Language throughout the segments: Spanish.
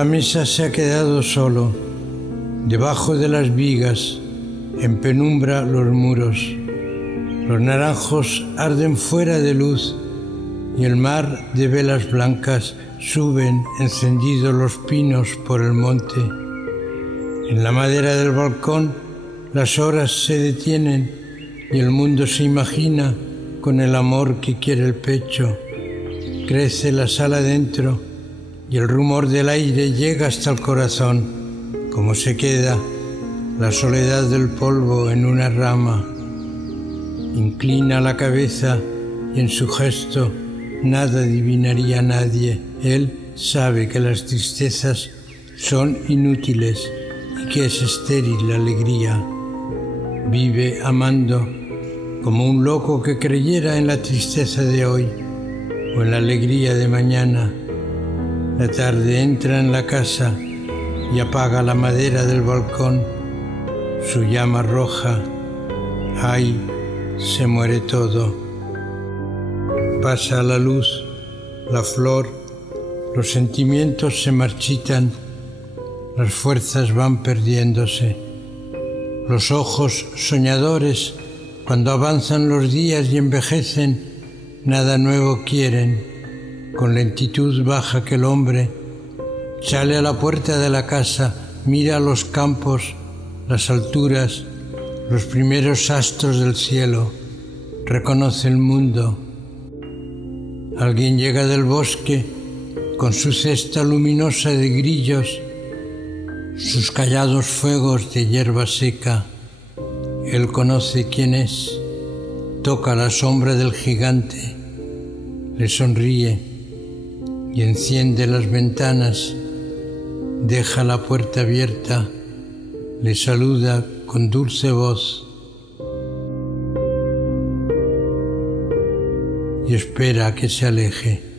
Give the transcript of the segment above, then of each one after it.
la mesa se ha quedado solo, debajo de las vigas, en penumbra los muros. Los naranjos arden fuera de luz y el mar de velas blancas suben encendidos los pinos por el monte. En la madera del balcón las horas se detienen y el mundo se imagina con el amor que quiere el pecho. Crece la sal adentro y el rumor del aire llega hasta el corazón, como se queda la soledad del polvo en una rama. Inclina la cabeza y en su gesto nada adivinaría nadie. Él sabe que las tristezas son inútiles y que es estéril la alegría. Vive amando como un loco que creyera en la tristeza de hoy o en la alegría de mañana. La tarde entra en la casa y apaga la madera del balcón. Su llama roja, ay, se muere todo. Pasa la luz, la flor, los sentimientos se marchitan, las fuerzas van perdiéndose. Los ojos soñadores, cuando avanzan los días y envejecen, nada nuevo quieren. Con lentitud baja que el hombre sale a la puerta de la casa, mira los campos, las alturas, los primeros astros del cielo, reconoce el mundo. Alguien llega del bosque con su cesta luminosa de grillos, sus callados fuegos de hierba seca. Él conoce quién es, toca la sombra del gigante, le sonríe y enciende las ventanas, deja la puerta abierta, le saluda con dulce voz y espera a que se aleje.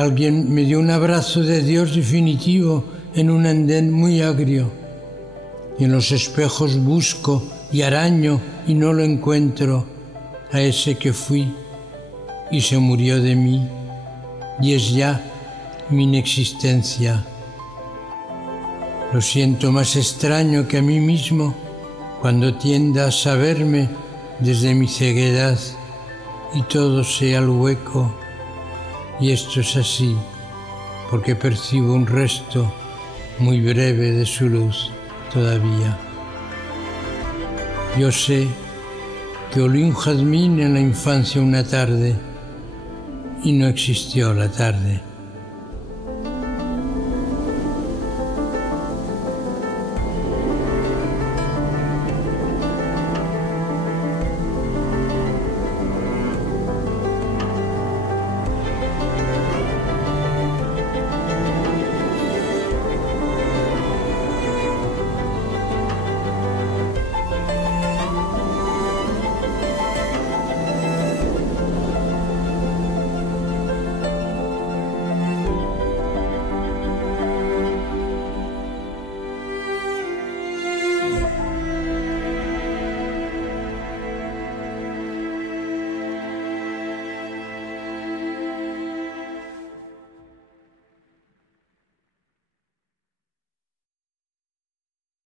Alguien me dio un abrazo de Dios definitivo en un andén muy agrio. Y en los espejos busco y araño y no lo encuentro, a ese que fui y se murió de mí, y es ya mi inexistencia. Lo siento más extraño que a mí mismo cuando tienda a saberme desde mi ceguedad y todo sea el hueco. Y esto es así, porque percibo un resto muy breve de su luz todavía. Yo sé que olí un jazmín en la infancia una tarde y no existió la tarde.